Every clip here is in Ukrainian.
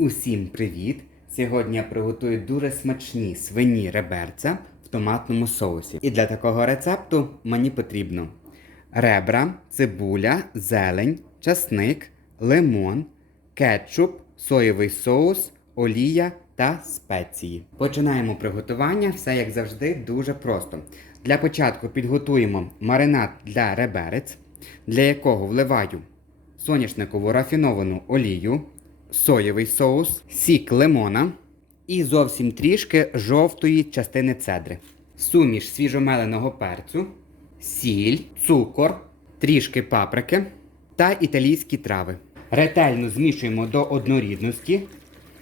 Усім привіт! Сьогодні я приготую дуже смачні свині реберця в томатному соусі. І для такого рецепту мені потрібно ребра, цибуля, зелень, часник, лимон, кетчуп, соєвий соус, олія та спеції. Починаємо приготування, все як завжди дуже просто. Для початку підготуємо маринад для реберець, для якого вливаю соняшникову рафіновану олію, соєвий соус, сік лимона і зовсім трішки жовтої частини цедри, суміш свіжомеленого перцю, сіль, цукор, трішки паприки та італійські трави. Ретельно змішуємо до однорідності,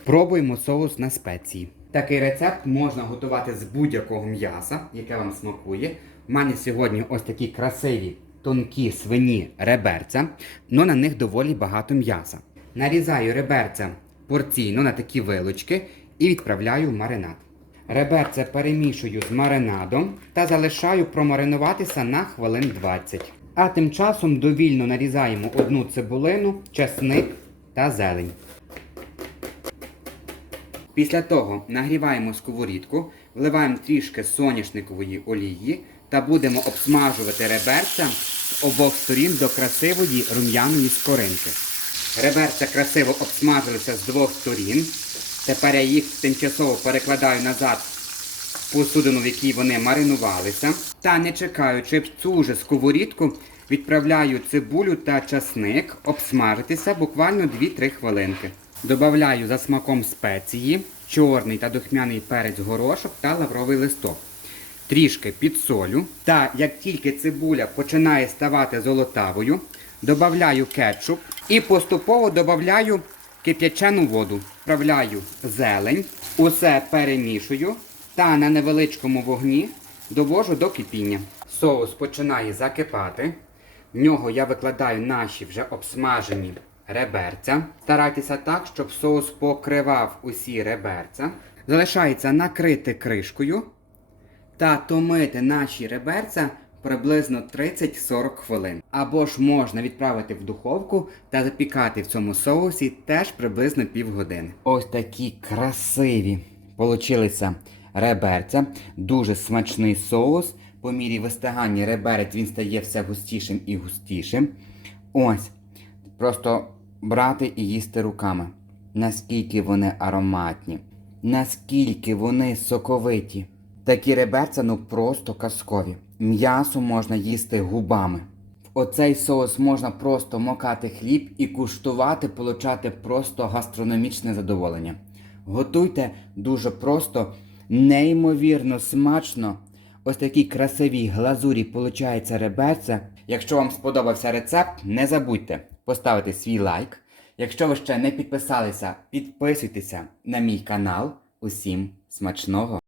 пробуємо соус на спеції. Такий рецепт можна готувати з будь-якого м'яса, яке вам смакує. У мене сьогодні ось такі красиві тонкі свині реберця, але на них доволі багато м'яса. Нарізаю реберця порційно на такі вилочки і відправляю в маринад. Реберця перемішую з маринадом та залишаю промаринуватися на хвилин 20. А тим часом довільно нарізаємо одну цибулину, чесник та зелень. Після того нагріваємо сковорідку, вливаємо трішки соняшникової олії та будемо обсмажувати реберця з обох сторін до красивої рум'яної скоринки. Реберця красиво обсмажилися з двох сторін. Тепер я їх тимчасово перекладаю назад в посудину, в якій вони маринувалися. Та не чекаючи в цю же сковорідку, відправляю цибулю та часник обсмажитися буквально 2-3 хвилинки. Добавляю за смаком спеції, чорний та духмяний перець горошок та лавровий листок. Трішки підсолю. Та як тільки цибуля починає ставати золотавою, додаю кетчуп і поступово додаю кип'ячену воду. Вправляю зелень, усе перемішую та на невеличкому вогні довожу до кипіння. Соус починає закипати. В нього я викладаю наші вже обсмажені реберця. Старайтеся так, щоб соус покривав усі реберця. Залишається накрити кришкою та томити наші реберця приблизно 30-40 хвилин. Або ж можна відправити в духовку та запікати в цьому соусі теж приблизно півгодини. Ось такі красиві получилися реберця. Дуже смачний соус. По мірі вистигання реберець він стає все густішим і густішим. Ось. Просто брати і їсти руками. Наскільки вони ароматні, наскільки вони соковиті. Такі реберця ну просто казкові. М'ясо можна їсти губами. В оцей соус можна просто мокати хліб і куштувати, получати просто гастрономічне задоволення. Готуйте дуже просто, неймовірно смачно. Ось такі красиві глазурі получається реберця. Якщо вам сподобався рецепт, не забудьте поставити свій лайк. Якщо ви ще не підписалися, підписуйтеся на мій канал. Усім смачного!